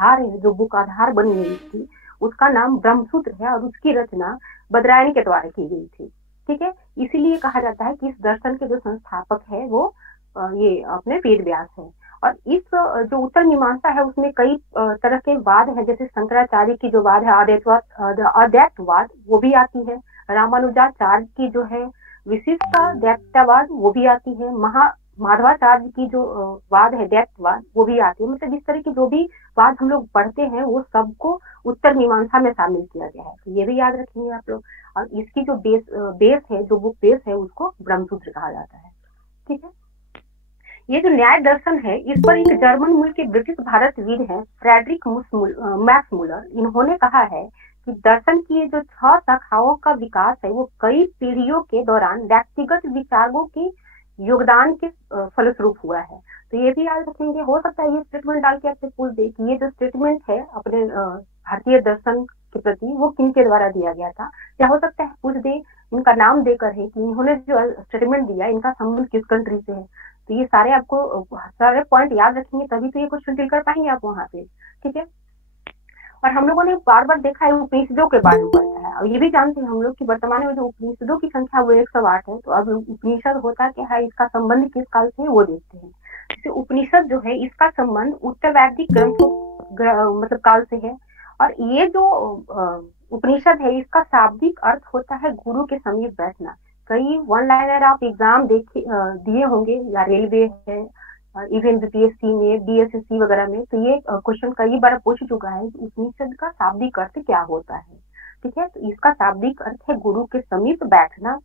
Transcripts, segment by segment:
आधार है, जो बुक आधार बनी हुई थी, उसका नाम ब्रह्मसूत्र है और उसकी रचना बदरायणी के द्वारा की गई थी। ठीक है, इसीलिए कहा जाता है कि इस दर्शन के जो संस्थापक है वो ये अपने वेद व्यास है। और इस जो उत्तर मीमांसा है उसमें कई तरह के वाद है, जैसे शंकराचार्य की जो वाद है अद्वैतवाद वो भी आती है, रामानुजाचार्य की जो है विशिष्टाद्वैतवाद वो भी आती है, माधवाचार्य की जो वाद है दैतवाद वो भी आती है। मतलब इस तरह की जो भी वाद हम लोग पढ़ते हैं वो सबको उत्तर मीमांसा में शामिल किया गया है, तो ये भी याद रखेंगे आप लोग। और इसकी जो बेस है, जो बुक बेस है, उसको ब्रह्मसूत्र कहा जाता है। ठीक है, ये जो न्याय दर्शन है इस पर एक जर्मन मूल के ब्रिटिश भारतविद हैं फ्रेडरिक मैक्स मुलर, इन्होंने कहा है कि दर्शन की ये जो 6 शाखाओं का विकास है वो कई पीढ़ियों के दौरान व्यक्तिगत विचारों के योगदान के फलस्वरूप हुआ है। तो ये भी याद रखेंगे। हो सकता है ये स्टेटमेंट डाल के आपसे पूछ दे कि ये जो स्टेटमेंट है अपने भारतीय दर्शन के प्रति वो किन के द्वारा दिया गया था, या हो सकता है पूछ दे इनका नाम देकर है कि इन्होंने जो स्टेटमेंट दिया इनका संबंध किस कंट्री से है। तो ये सारे आपको सारे पॉइंट याद रखेंगे तभी तो ये क्वेश्चन डील कर पाएंगे आप वहां पे। ठीक है, और हम लोगों ने बार बार देखा है उपनिषदों के बारे में पढ़ा है, और ये भी जानते हैं हम लोग कि वर्तमान में जो उपनिषदों की संख्या वो 108 है। तो अब उपनिषद होता क्या है, इसका संबंध किस काल से वो देखते हैं। जैसे उपनिषद जो है इसका संबंध उत्तर वैदिक ग्रंथों मतलब काल से है। और ये जो उपनिषद है इसका शाब्दिक अर्थ होता है गुरु के समीप बैठना। कई वन लाइनर आप एग्जाम देखे दिए होंगे, या रेलवे है, इवन बीपीएससी में, बीएसएससी वगैरह में, तो ये क्वेश्चन कई बार पूछ चुका है कि उपनिषद का शाब्दिक अर्थ क्या होता है। ठीक है, तो इसका शाब्दिक अर्थ है गुरु के समीप बैठना।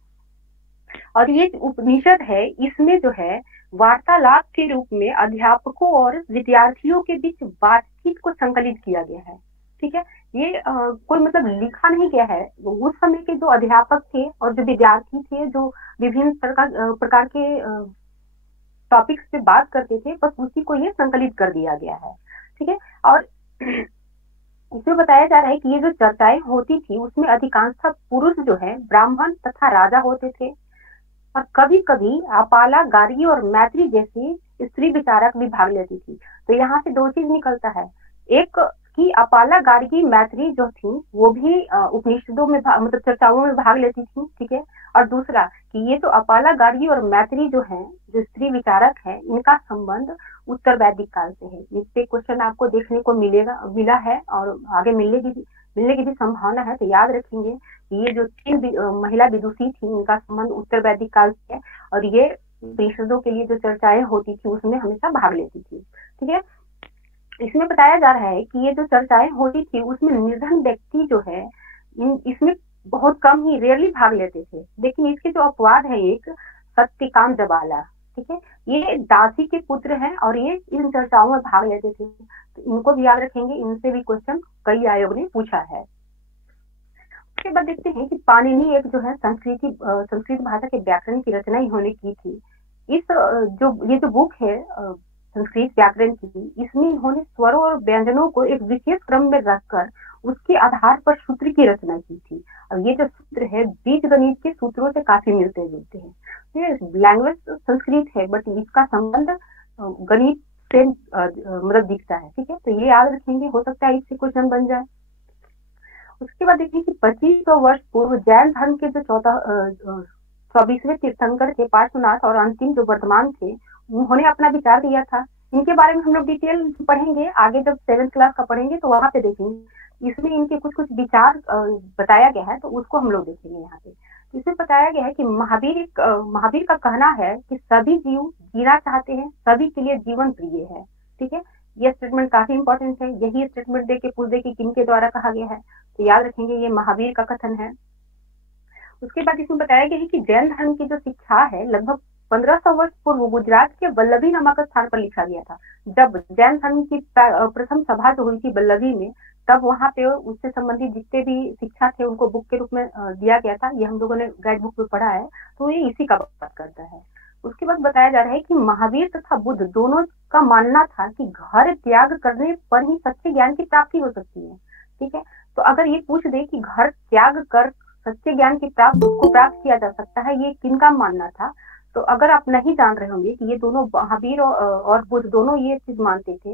और ये उपनिषद है इसमें जो है वार्तालाप के रूप में अध्यापकों और विद्यार्थियों के बीच बातचीत को संकलित किया गया है। ठीक है, ये कोई मतलब लिखा नहीं गया है। उस समय के जो अध्यापक थे और जो विद्यार्थी थे जो विभिन्न प्रकार के टॉपिक्स पे बात करते थे, बस उसी को ये संकलित कर दिया गया है। ठीक है, और इसमें बताया जा रहा है कि ये जो चर्चाएं होती थी उसमें अधिकांशतः पुरुष जो है ब्राह्मण तथा राजा होते थे, और कभी कभी अपाला, गार्गी और मैत्री जैसी स्त्री विचारक भी भाग लेती थी। तो यहाँ से दो चीज निकलता है, एक कि अपाला, गार्गी, मैत्री जो थी वो भी उपनिषदों में मतलब चर्चाओं में भाग लेती थी। ठीक है, और दूसरा कि ये जो अपाला, गार्गी और मैत्री जो है, जो स्त्री विचारक है, इनका संबंध उत्तर वैदिक काल से है। इस पे क्वेश्चन आपको देखने को मिला है और आगे मिलने की भी संभावना है। तो याद रखेंगे ये जो 3 महिला विदुषी थी इनका संबंध उत्तर वैदिक काल से है, और ये उपनिषदों के लिए जो चर्चाएं होती थी उसमें हमेशा भाग लेती थी। ठीक है, इसमें बताया जा रहा है कि ये जो चर्चाएं होती थी उसमें निर्धन व्यक्ति जो है इसमें बहुत कम ही रेयरली भाग लेते थे। लेकिन इसके जो अपवाद है, एक सत्यकाम जबाला, ठीक है, ये दासी के पुत्र हैं और ये इन चर्चाओं में भाग लेते थे। तो इनको भी याद रखेंगे, इनसे भी क्वेश्चन कई आयोग ने पूछा है। उसके बाद देखते हैं कि पाणिनि एक जो है संस्कृत भाषा के व्याकरण की रचना इन्होंने की थी। ये जो बुक है संस्कृत व्याकरण की, इसमें इन्होंने स्वरों और व्यंजनों को एक विशेष क्रम में रखकर उसके आधार पर सूत्र की रचना की थी। और ये जो सूत्र है बीज गणित के सूत्रों से काफी मिलते जुलते हैं। ये लैंग्वेज संस्कृत है बट इसका संबंध गणित से मतलब दिखता है। ठीक है, तो ये याद रखेंगे, हो सकता है इससे क्वेश्चन बन जाए। उसके बाद देखिए कि 2500 वर्ष पूर्व जैन धर्म के जो 24वें तीर्थंकर थे पार्श्वनाथ, और अंतिम जो वर्तमान थे, उन्होंने अपना विचार दिया था। इनके बारे में हम लोग डिटेल पढ़ेंगे आगे, जब 7th क्लास का पढ़ेंगे तो वहां पे देखेंगे। इसमें इनके कुछ विचार बताया गया है, तो उसको हम लोग देखेंगे यहाँ पे। इसमें बताया गया है कि महावीर का कहना है कि सभी जीव जीना चाहते हैं, सभी के लिए जीवन प्रिय है। ठीक है, ये स्टेटमेंट काफी इंपॉर्टेंट है। यही स्टेटमेंट देके पूछ दे कि किन के द्वारा कहा गया है, तो याद रखेंगे ये महावीर का कथन है। उसके बाद इसमें बताया गया है कि जैन धर्म की जो शिक्षा है लगभग 1500 वर्ष पूर्व गुजरात के वल्लभी नामक स्थान पर लिखा गया था। जब जैन धर्म की प्रथम सभा जो हुई थी वल्लभी में, तब वहां पे उससे संबंधित जितने भी शिक्षा थे उनको बुक के रूप में दिया गया था। ये हम लोगों ने गाइड बुक में पढ़ा है, तो ये इसी का बात करता है। उसके बाद बताया जा रहा है कि महावीर तथा बुद्ध दोनों का मानना था कि घर त्याग करने पर ही सच्चे ज्ञान की प्राप्ति हो सकती है। ठीक है, तो अगर ये पूछ दे कि घर त्याग कर सच्चे ज्ञान की प्राप्त किया जा सकता है, ये किनका मानना था, तो अगर आप नहीं जान रहे होंगे कि ये दोनों महावीर और बुद्ध दोनों ये चीज मानते थे,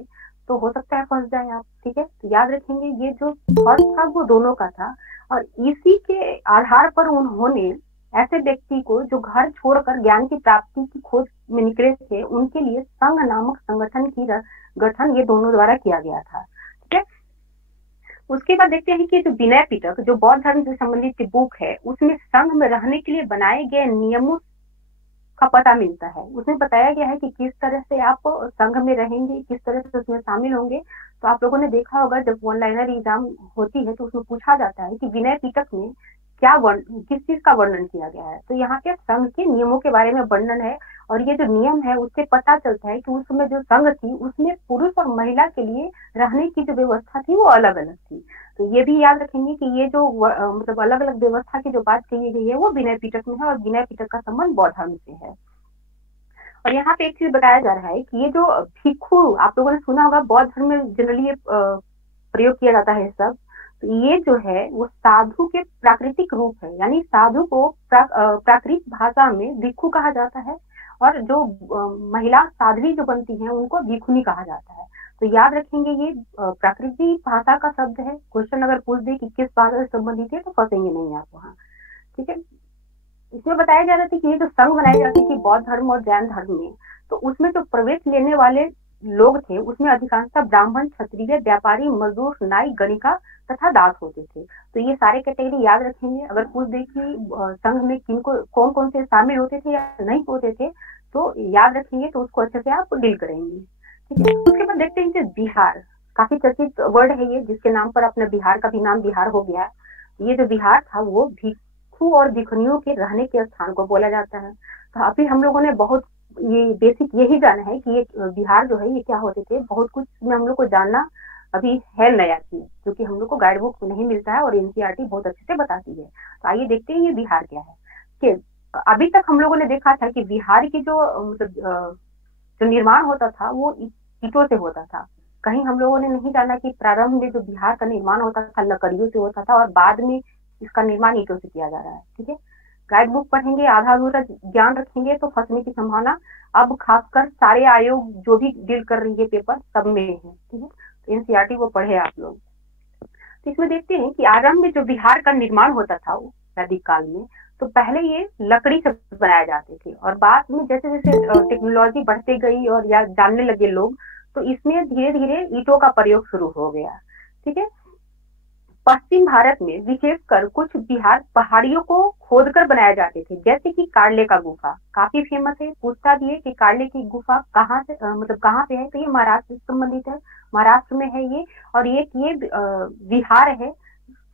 तो हो सकता है फंस जाए आप। ठीक है, तो याद रखेंगे ये जो थॉट था वो दोनों का था, और इसी के आधार पर उन्होंने ऐसे व्यक्ति को जो घर छोड़कर ज्ञान की प्राप्ति की खोज में निकले थे, उनके लिए संघ नामक संगठन की गठन ये दोनों द्वारा किया गया था। ठीक है, उसके बाद देखते हैं कि जो विनय पिटक जो बौद्ध धर्म से संबंधित बुक है, उसमें संघ में रहने के लिए बनाए गए नियमों का पता मिलता है। उसमें बताया गया है कि किस तरह से आप संघ में रहेंगे, किस तरह से उसमें शामिल होंगे। तो आप लोगों ने देखा होगा जब वन लाइनर एग्जाम होती है तो उसमें पूछा जाता है कि विनय पिटक में क्या किस चीज का वर्णन किया गया है। तो यहाँ के संघ के नियमों के बारे में वर्णन है, और ये जो नियम है उससे पता चलता है कि उस समय जो संघ थी उसमें पुरुष और महिला के लिए रहने की जो व्यवस्था थी वो अलग अलग थी। तो ये भी याद रखेंगे कि ये जो मतलब अलग अलग व्यवस्था की जो बात कही गई है वो विनय पिटक में है, और विनय पिटक का संबंध बौद्ध धर्म से है। और यहाँ पे एक चीज बताया जा रहा है कि ये जो भिक्षु आप लोगों ने सुना होगा, बौद्ध धर्म में जनरली ये प्रयोग किया जाता है सब। तो ये जो है वो साधु के प्राकृतिक रूप है, यानी साधु को प्राकृत भाषा में भिक्षु कहा जाता है, और जो महिला साध्वी जो बनती हैं उनको भिक्षुनी कहा जाता है। तो याद रखेंगे ये प्राकृतिक भाषा का शब्द है। क्वेश्चन अगर पूछ दे कि किस भाषा से संबंधित है तो फंसेंगे नहीं आप वहाँ। ठीक है, इसमें बताया जा रहा था कि ये जो संघ बनाई जाती थी बौद्ध धर्म और जैन धर्म में, तो उसमें जो प्रवेश लेने वाले लोग थे उसमें अधिकांशतः ब्राह्मण, क्षत्रिय, व्यापारी, मजदूर, नाई, गणिका तथा दास होते थे। तो ये सारे कैटेगरी याद रखेंगे। अगर पूछ दे कि संघ में किनको कौन कौन से शामिल होते थे या नहीं होते थे तो याद रखेंगे, तो उसको अच्छे से आप डील करेंगे। ठीक है, उसके बाद देखते हैं बिहार, काफी चर्चित वर्ड है ये, जिसके नाम पर अपने बिहार का भी नाम बिहार हो गया। ये जो बिहार था वो भिक्षु और भिक्षुणियों के रहने के स्थान को बोला जाता है। तो अभी हम लोगों ने बहुत ये बेसिक यही जाना है कि ये बिहार जो है ये क्या होते थे। बहुत कुछ में हम लोग को जानना अभी है नया चीज, जो कि हम लोग को गाइड बुक में नहीं मिलता है और एनसीईआरटी बहुत अच्छे से बताती है। तो आइए देखते हैं ये बिहार क्या है। कि अभी तक हम लोगों ने देखा था कि बिहार की जो मतलब जो निर्माण होता था वो ईंटों से होता था। कहीं हम लोगों ने नहीं जाना कि प्रारंभ में जो बिहार का निर्माण होता था लकड़ियों से होता था, और बाद में इसका निर्माण ईंटों से किया जा रहा है। ठीक है, गाइड बुक पढ़ेंगे, आधा अधूरा ज्ञान रखेंगे तो फंसने की संभावना अब खासकर सारे आयोग जो भी डील कर रही है पेपर सब में है। ठीक है, तो एनसीईआरटी को पढ़े आप लोग। तो इसमें देखते हैं कि आरंभ में जो बिहार का निर्माण होता था वैदिक काल में, तो पहले ये लकड़ी से बनाए जाते थे, और बाद में जैसे जैसे टेक्नोलॉजी बढ़ती गई और या जानने लगे लोग, तो इसमें धीरे धीरे ईंटों का प्रयोग शुरू हो गया। ठीक है, पश्चिम भारत में विशेषकर कुछ बिहार पहाड़ियों को खोदकर बनाए जाते थे, जैसे कि कार्ले का गुफा काफी फेमस है। पूछता भी है कि कार्ले की गुफा कहाँ से मतलब कहाँ पे है, तो ये महाराष्ट्र से संबंधित है, महाराष्ट्र में है ये, और ये बिहार है।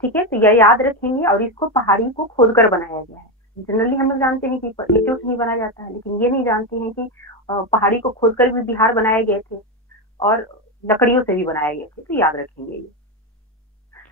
ठीक है, तो यह याद रखेंगे, और इसको पहाड़ी को खोदकर बनाया गया है। जनरली हम लोग जानते हैं कि ईंटों से नहीं बनाया जाता है, लेकिन ये नहीं जानते हैं कि पहाड़ी को खोदकर भी बिहार बनाए गए थे और लकड़ियों से भी बनाए गए थे। तो याद रखेंगे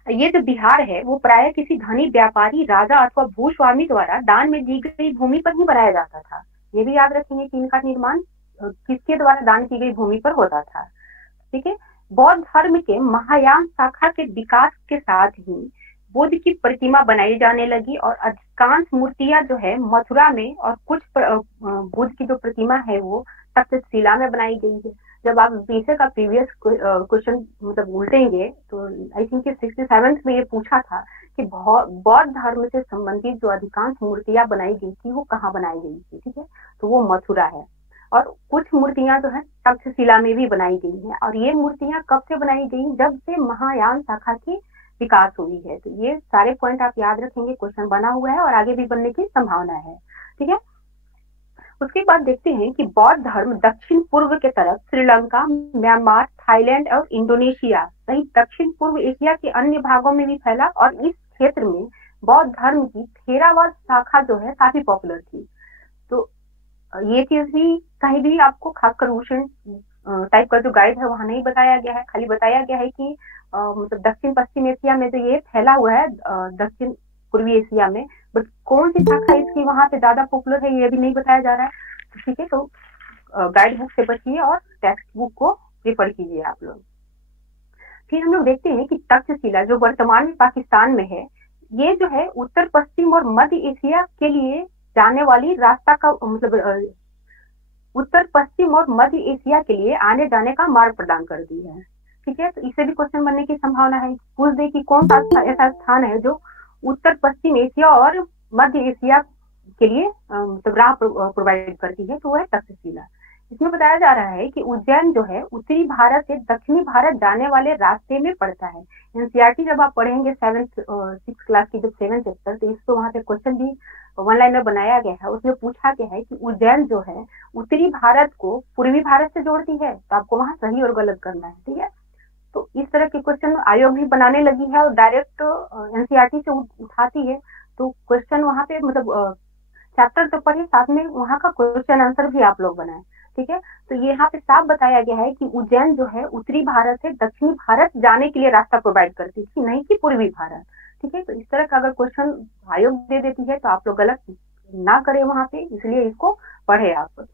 ये जो बिहार है वो प्राय किसी धनी व्यापारी, राजा अथवा भूस्वामी द्वारा दान में दी गई भूमि पर ही बनाया जाता था। ये भी याद रखेंगे कि इनका निर्माण किसके द्वारा दान की गई भूमि पर होता था। ठीक है, बौद्ध धर्म के महायान शाखा के विकास के साथ ही बुद्ध की प्रतिमा बनाई जाने लगी, और अधिकांश मूर्तियां जो है मथुरा में, और कुछ बुद्ध की जो प्रतिमा है वो तक्षशिला में बनाई गई है। जब आप पीछे का प्रीवियस क्वेश्चन मतलब उल्टेंगे तो आई थिंक 67 में ये पूछा था कि बौद्ध धर्म से संबंधित जो अधिकांश मूर्तियां बनाई गई थी वो कहाँ बनाई गई थी। ठीक है, तो वो मथुरा है, और कुछ मूर्तियां जो है तक्षशिला में भी बनाई गई हैं। और ये मूर्तियां कब से बनाई गई, जब से महायान शाखा की विकास हुई है। तो ये सारे पॉइंट आप याद रखेंगे, क्वेश्चन बना हुआ है और आगे भी बनने की संभावना है। ठीक है, उसके बाद देखते हैं कि बौद्ध धर्म दक्षिण पूर्व के तरफ श्रीलंका, म्यांमार, थाईलैंड और इंडोनेशिया सहित दक्षिण पूर्व एशिया के अन्य भागों में भी फैला, और इस क्षेत्र में बौद्ध धर्म की थेरावाद शाखा जो है काफी पॉपुलर थी। तो ये चीज भी कहीं भी आपको खासकर रूशन टाइप का जो गाइड है वहां नहीं बताया गया है, खाली बताया गया है कि मतलब दक्षिण पश्चिम एशिया में तो ये फैला हुआ है, दक्षिण पूर्वी एशिया में, बट कौन सी शाखा इसकी वहां पे ज्यादा पॉपुलर है ये भी नहीं बताया जा रहा है। तो ठीक है, तो गाइड बुक से बचिए और टेक्स्ट बुक को रेफर कीजिए आप लोग। फिर हम लोग देखते हैं कि तक्षशिला जो वर्तमान में पाकिस्तान में है, ये जो है उत्तर पश्चिम और मध्य एशिया के लिए जाने वाली रास्ता का मतलब उत्तर पश्चिम और मध्य एशिया के लिए आने जाने का मार्ग प्रदान कर दी है। ठीक है, तो इससे भी क्वेश्चन बनने की संभावना है। पूछ दे कि कौन सा ऐसा स्थान है जो उत्तर पश्चिम एशिया और मध्य एशिया के लिए तो राह प्रोवाइड करती है, तो वो है तक्षशिला। इसमें बताया जा रहा है कि उज्जैन जो है उत्तरी भारत से दक्षिणी भारत जाने वाले रास्ते में पड़ता है। एनसीईआरटी जब आप पढ़ेंगे 6th क्लास की जब 7th चैप्टर, तो इसको वहाँ पे क्वेश्चन भी वन लाइनर बनाया गया है। उसमें पूछा गया है कि उज्जैन जो है उत्तरी भारत को पूर्वी भारत से जोड़ती है, तो आपको वहाँ सही और गलत करना है, ठीक है। तो इस तरह के क्वेश्चन आयोग भी बनाने लगी है और डायरेक्ट एनसीईआरटी से उठाती है। तो क्वेश्चन वहाँ पे मतलब चैप्टर तो पढ़े, साथ में वहाँ का क्वेश्चन आंसर भी आप लोग बनाए, ठीक है। तो ये यहाँ पे साफ बताया गया है कि उज्जैन जो है उत्तरी भारत से दक्षिणी भारत जाने के लिए रास्ता प्रोवाइड करती थी, नहीं कि पूर्वी भारत, ठीक है। तो इस तरह का अगर क्वेश्चन आयोग दे देती है तो आप लोग गलत ना करें वहां पे, इसलिए इसको पढ़े आप,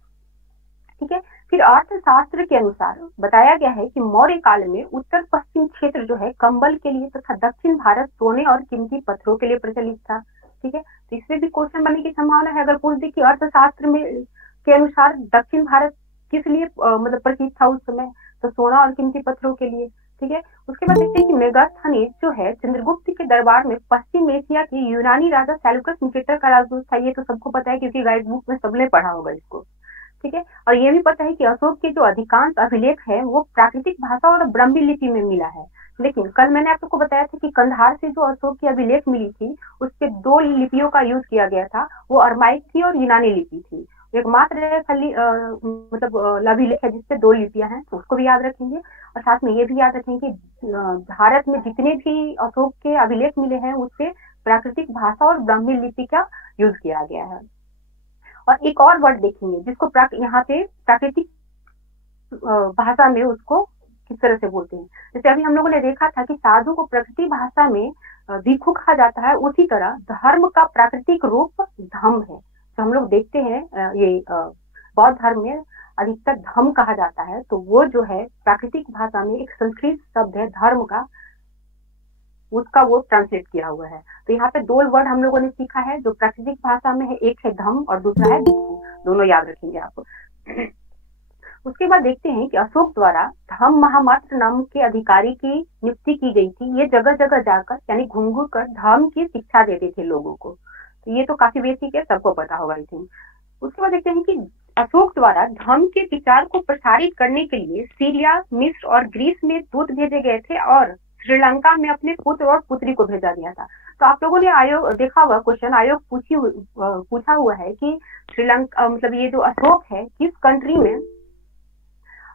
ठीक है। फिर अर्थशास्त्र के अनुसार बताया गया है कि मौर्य काल में उत्तर पश्चिम क्षेत्र जो है कंबल के लिए तथा दक्षिण भारत सोने और कीमती पत्थरों के लिए प्रचलित था, ठीक है। तो इसमें भी क्वेश्चन बनने की संभावना है। अगर पूछ दे कि अर्थशास्त्र में के अनुसार दक्षिण भारत किस लिए मतलब प्रसिद्ध था उस समय, तो सोना और कीमती पत्थरों के लिए, ठीक है। उसके बाद देखते हैं कि मेगास्थनीज जो है चंद्रगुप्त के दरबार में पश्चिम एशिया के यूनानी राजा सेल्यूकस निकेटर का राजदूत था। ये तो सबको पता है क्योंकि गाइड बुक में सबने पढ़ा होगा इसको, ठीक है। और ये भी पता है कि अशोक के जो अधिकांश अभिलेख है वो प्राकृतिक भाषा और ब्राह्मी लिपि में मिला है। लेकिन कल मैंने आपको बताया था कि कंधार से जो अशोक की अभिलेख मिली थी उस पे 2 लिपियों का यूज किया गया था, वो अरमाइक थी और यूनानी लिपि थी। एकमात्र मतलब अभिलेख है जिसपे 2 लिपियां हैं, तो उसको भी याद रखेंगे। और साथ में ये भी याद रखेंगे कि भारत में जितने भी अशोक के अभिलेख मिले हैं उसपे प्राकृतिक भाषा और ब्राह्मी लिपि का यूज किया गया है। और एक और वर्ड देखेंगे जिसको यहाँ पे प्राकृतिक भाषा में उसको किस तरह से बोलते हैं। जैसे अभी हम लोगों ने देखा था कि साधु को प्रकृति भाषा में भिक्षु कहा जाता है, उसी तरह धर्म का प्राकृतिक रूप धम्म है। तो हम लोग देखते हैं ये बौद्ध धर्म में अधिकतर धम्म कहा जाता है, तो वो जो है प्राकृतिक भाषा में एक संस्कृत शब्द है धर्म का, उसका वो ट्रांसलेट किया हुआ है। तो यहाँ पे 2 वर्ड हम लोगों ने सीखा है जो प्राकृतिक भाषा में है, एक है धम्म और दूसरा है भिक्षु, दोनों याद रखेंगे आप। उसके बाद देखते हैं कि अशोक द्वारा धम्म महामात्र नाम के अधिकारी की नियुक्ति की गई थी। ये जगह जगह जाकर यानी घूम घूम कर धर्म की शिक्षा देते थे लोगों को। तो ये तो काफी बेसिक है, सबको पता होगा आई थिंक। उसके बाद देखते हैं कि अशोक द्वारा धर्म के विचार को प्रसारित करने के लिए सीरिया, मिस्र और ग्रीस में दूत भेजे गए थे और श्रीलंका में अपने पुत्र और पुत्री को भेजा गया था। तो आप लोगों ने आयोग देखा हुआ क्वेश्चन, आयोग पूछा हुआ है कि श्रीलंका मतलब ये जो अशोक है किस कंट्री में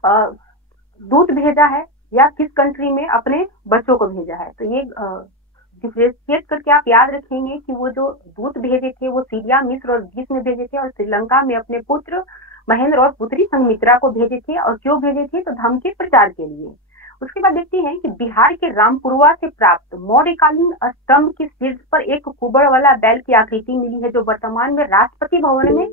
दूत भेजा है या किस कंट्री में अपने बच्चों को भेजा है। तो ये डिफरेंशिएट करके आप याद रखेंगे कि वो जो दूत भेजे थे वो सीरिया, मिस्र और ग्रीस में भेजे थे और श्रीलंका में अपने पुत्र महेंद्र और पुत्री संगमित्रा को भेजे थे। और क्यों भेजे थे, तो धर्म के प्रचार के लिए। उसके बाद देखते हैं कि बिहार के रामपुरवा से प्राप्त मौर्यकालीन स्तंभ के शीर्ष पर एक कुबड़ वाला बैल की आकृति मिली है जो वर्तमान में राष्ट्रपति भवन में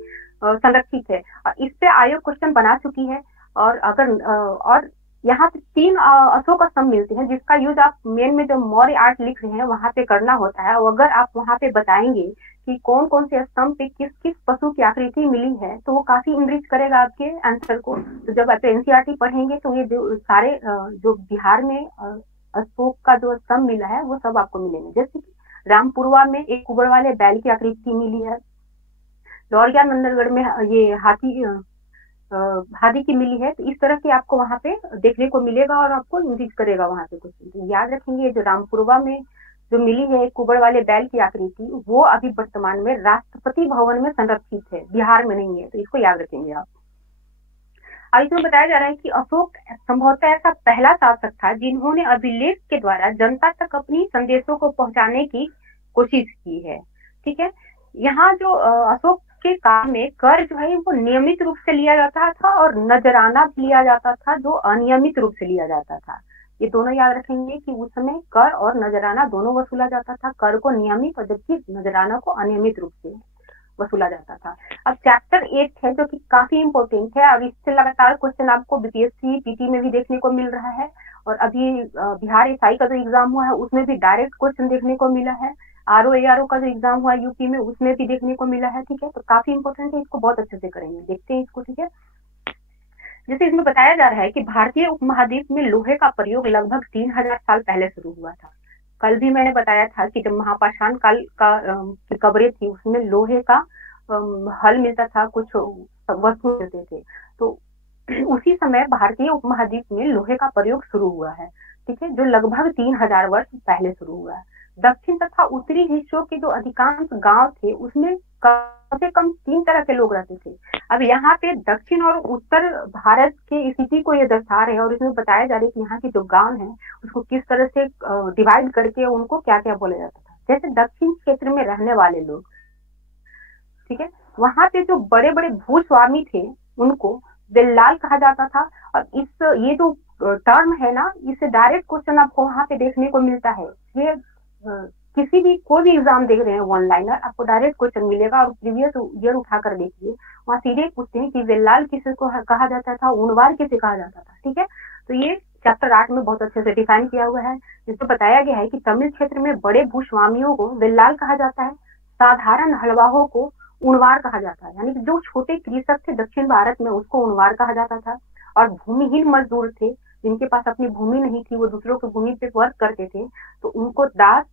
संरक्षित है। और इस पे आयोग क्वेश्चन बना चुकी है। और अगर और यहाँ पे 3 अशोक स्तंभ मिलते हैं जिसका यूज आप मेन में जो मौर्य आर्ट लिख रहे हैं वहां पे करना होता है। और अगर आप वहां पे बताएंगे कि कौन कौन से स्तंभ पे किस किस पशु की आकृति मिली है तो वो काफी इनरिच करेगा आपके आंसर को। तो जब आप एनसीईआरटी पढ़ेंगे तो ये जो सारे जो बिहार में अशोक का जो स्तंभ मिला है वो सब आपको मिलेंगे। जैसे कि रामपुरवा में एक कुबड़ वाले बैल की आकृति मिली है, लौरिया नंदनगढ़ में ये हाथी की मिली है। तो इस तरह के आपको वहां पे देखने को मिलेगा और आपको इंगित करेगा वहां पे कुछ। तो याद रखेंगे जो रामपुरवा में जो मिली है कुबड़ वाले बैल की आकृति वो अभी वर्तमान में राष्ट्रपति भवन में संरक्षित है, बिहार में नहीं है। तो इसको याद रखेंगे आप। अब इसमें बताया जा रहा है कि अशोक संभवतः ऐसा पहला शासक था जिन्होंने अभिलेख के द्वारा जनता तक अपनी संदेशों को पहुंचाने की कोशिश की है, ठीक है। यहाँ जो अशोक के काल में कर जो है वो नियमित रूप से लिया जाता था और नजराना भी लिया जाता था जो अनियमित रूप से लिया जाता था। ये दोनों याद रखेंगे कि उस समय कर और नजराना दोनों वसूला जाता था, कर को नियमित और जबकि नजराना को अनियमित रूप से वसूला जाता था। अब चैप्टर 8 है जो कि काफी इंपॉर्टेंट है और इससे लगातार क्वेश्चन आपको बीपीएससी पीटी में भी देखने को मिल रहा है। और अभी बिहार एसआई का जो एग्जाम हुआ है उसमें भी डायरेक्ट क्वेश्चन देखने को मिला है। आरओ का जो एग्जाम हुआ यूपी में उसमें भी देखने को मिला है, ठीक है। तो काफी इंपॉर्टेंट है, इसको बहुत अच्छे से करेंगे, देखते हैं इसको, ठीक है। जैसे इसमें बताया जा रहा है कि भारतीय उपमहाद्वीप में लोहे का प्रयोग लगभग 3000 साल पहले शुरू हुआ था। कल भी मैंने बताया था कि जब महापाषाण काल का की कब्रें थी उसमें लोहे का हल मिलता था, कुछ वस्तु मिलते थे, तो उसी समय भारतीय उपमहाद्वीप में लोहे का प्रयोग शुरू हुआ है। ठीक है, जो लगभग 3000 वर्ष पहले शुरू हुआ है। दक्षिण तथा उत्तरी हिस्सों के जो अधिकांश गांव थे उसमें कम से कम 3 तरह के लोग रहते थे। अब यहाँ पे दक्षिण और उत्तर भारत की स्थिति को ये दर्शा रहे हैं और इसमें बताया जा रहा है कि यहाँ के जो गांव है उसको किस तरह से डिवाइड करके उनको क्या क्या बोला जाता था। जैसे दक्षिण क्षेत्र में रहने वाले लोग, ठीक है, वहां पे जो बड़े बड़े भूस्वामी थे उनको दल्लाल कहा जाता था। और इस ये जो टर्म है ना, इससे डायरेक्ट क्वेश्चन आपको वहां पे देखने को मिलता है। ये किसी भी कोई भी एग्जाम देख रहे हैं वन लाइनर, आपको डायरेक्ट क्वेश्चन मिलेगा और प्रीवियस ईयर उठाकर देखिए, वहाँ सीधे पूछते हैं कि दल्लाल किसे को कहा जाता था, उनवार किसे कहा जाता था। ठीक है, तो ये चैप्टर 8 में बहुत अच्छे से डिफाइन किया हुआ है, जिसमें बताया गया है कि तमिल क्षेत्र में बड़े भूस्वामियों को दल्लाल कहा जाता है, साधारण हलवाहों को उनवार कहा जाता है, यानी कि जो छोटे कृषक थे दक्षिण भारत में उसको उनवार कहा जाता था। और भूमिहीन मजदूर थे जिनके पास अपनी भूमि नहीं थी, वो दूसरों की भूमि पे वर्क करते थे, तो उनको दास,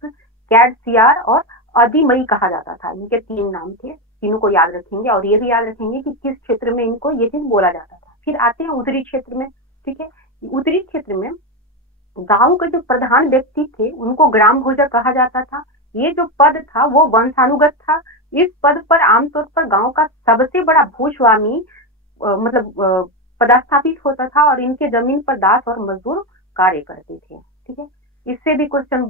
कैडसियार और अधिमई कहा जाता था। इनके 3 नाम थे, तीनों को याद रखेंगे और ये भी याद रखेंगे कि किस क्षेत्र में इनको ये चीज बोला जाता था। फिर आते हैं उत्तरी क्षेत्र में। ठीक है, उत्तरी क्षेत्र में गांव के जो प्रधान व्यक्ति थे उनको ग्राम भोजक कहा जाता था। ये जो पद था वो वंशानुगत था। इस पद पर आमतौर पर गांव का सबसे बड़ा भूस्वामी मतलब पदस्थापित होता था और इनके जमीन पर दास और मजदूर कार्य करते थे। ठीक है, इससे भी क्वेश्चन